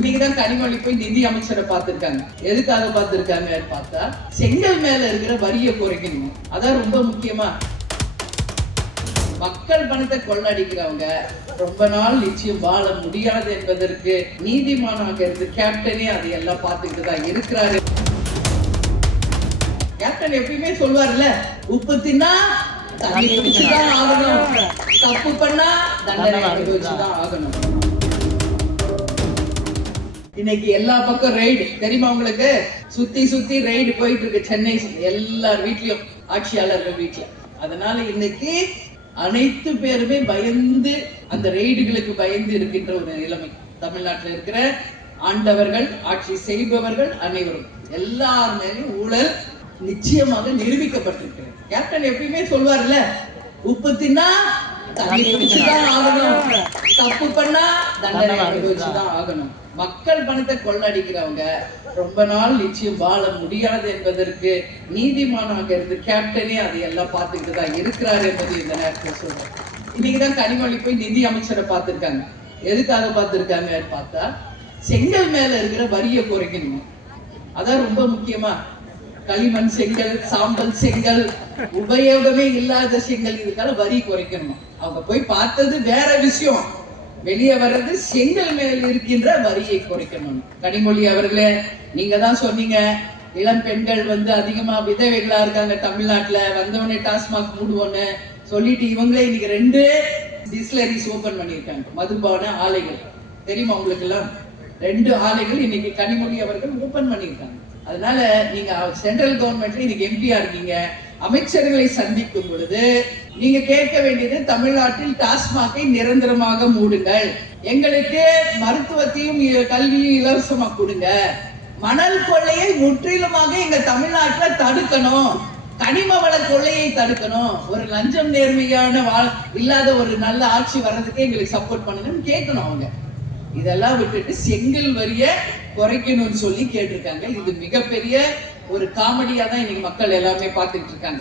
இன்னைக்குதான் கனிமொழி போய் நிதி அமைச்சரை பார்த்திருக்காங்க. எதுக்காக பார்த்திருக்காங்கன்னு பார்த்தா செங்கல் மேல இருக்கிற வரியை குறைக்கணும். அதான் ரொம்ப முக்கியமா. மக்கள் பணத்தை கொள்ளடிக்கிறவங்க ரொம்ப நாள் நிச்சயம் வாழ முடியாது என்பதற்கு நீதிமானாக இருந்து கேப்டனே அதை எல்லாம் பார்த்துக்கிட்டு தான் இருக்கிறாரு. கேப்டன் எப்பயுமே சொல்வார்ல, உப்பு தின்னா தண்ணி குடிச்சுதான் ஆகணும், தப்பு பண்ணா தண்டனை அனுபவிச்சுதான் ஆகணும். இன்னைக்கு எல்லா பக்கம் ரைடு தெரியுமா உங்களுக்கு? சுத்தி சுத்தி ரைடு போயிட்டு இருக்கு சென்னை எல்லார் வீட்லயும், ஆட்சியாளர்கள் வீட்டுல. அதனால இன்னைக்கு அனைத்து பேருமே பயந்து, அந்த ரைடுகளுக்கு பயந்து இருக்கின்ற ஒரு நிலைமை தமிழ்நாட்டில் இருக்கிற ஆண்டவர்கள், ஆட்சி செய்பவர்கள் அனைவரும் எல்லார் மேலும் ஊழல் நிச்சயமாக நிரூபிக்கப்பட்டிருக்கிறது. கேப்டன் எப்பயுமே சொல்வார்ல, உப்பு தின்னா தண்ணி குடிச்சுதான் ஆகணும், தப்பு பண்ணா தண்டனை அனுபவிச்சுதான் ஆகணும். மக்கள் பணத்தை கொள்ளடிக்கிறவங்க ரொம்ப நாள் நிச்சயம் வாழ முடியாது என்பதற்கு நீதிமானாக இருந்து கேப்டனே அதை எல்லாம் பார்த்துக்கிட்டு தான் இருக்கிறாரு என்பது இந்த நேரத்தில் சொல்றேன். இன்னைக்குதான் கனிமொழி போய் நிதி அமைச்சரை பார்த்திருக்காங்க. எதுக்காக பார்த்திருக்காங்கன்னு பார்த்தா செங்கல் மேல இருக்கிற வரியை குறைக்கணும். அதான் ரொம்ப முக்கியமா. களிமண் செங்கல், சாம்பல் செங்கல், உபயோகமே இல்லாத செங்கல், இதுக்காக வரி குறைக்கணும். அவங்க போய் பார்த்தது வேற விஷயம், வெளியே வர்றது செங்கல் மேல் இருக்கின்ற வரியை குறைக்கணும். கனிமொழி அவர்களே, நீங்க தான் சொன்னீங்க இளம் பெண்கள் அதிகமா விதவைகளா இருக்காங்க தமிழ்நாட்டுல, வந்தவனே டாஸ்மாக் மூடுவோன்னு சொல்லிட்டு இவங்களே இன்னைக்கு 2 டிஸ்டிலரிஸ் ஓபன் பண்ணியிருக்காங்க, மதுபான ஆலைகள். தெரியுமா உங்களுக்கு எல்லாம்? 2 ஆலைகள் இன்னைக்கு கனிமொழி அவர்கள் ஓபன் பண்ணியிருக்காங்க. அதனால நீங்க சென்ட்ரல் கவர்மெண்ட்ல இன்னைக்கு எம்பியா இருக்கீங்க, அமைச்சர்களை சந்திக்கும் பொழுது நீங்க கேட்க வேண்டியது, தமிழ்நாட்டில் டாஸ்மாகை நிரந்தரமாக மூடுங்கள், எங்களுக்கு மருத்துவத்தையும் கல்வியும் இலவசமா கொடுங்க, மணல் கொள்ளையை முற்றிலுமாக எங்க தமிழ்நாட்டுல தடுக்கணும், கனிம வள கொள்ளையை தடுக்கணும், ஒரு லஞ்சம் நேர்மையான இல்லாத ஒரு நல்ல ஆட்சி வர்றதுக்கு எங்களுக்கு சப்போர்ட் பண்ணுங்கன்னு கேட்கணும் அவங்க. இதெல்லாம் விட்டுட்டு செங்கல் வரிய குறைக்கணும்னு சொல்லி கேட்டிருக்காங்க. இது மிகப்பெரிய ஒரு காமெடியா தான் இன்னைக்கு மக்கள் எல்லாமே பார்த்துட்டு இருக்காங்க.